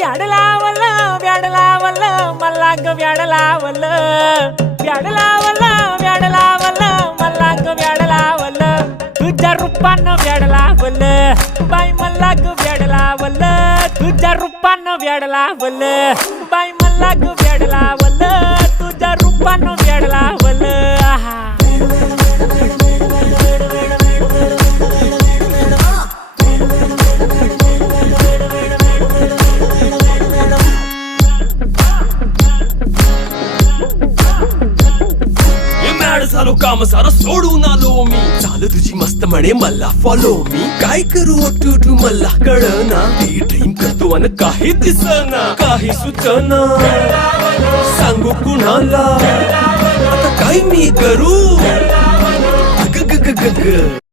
व्याड लावलं व्याड लावलं मला ग व्याड लावलं व्याड लावलं व्याड लावलं मला ग व्याड लावलं तुझ्या रूपानं व्याड लावलं बाई मला ग व्याड लावलं तुझ्या रूपानं व्याड लावलं बाई मला ग व्याड लावलं तुझ्या रूपानं व्याड लावलं आहा झालो काम सारं सोडून आलो मी चाल तुझी मस्त म्हणे मला फॉलो मी काय करू टू मला कळना ती ड्रीम करतो आणि काही दिसना काही सुचना सांगू कुणाला आता काय मी करू ग ग ग ग ग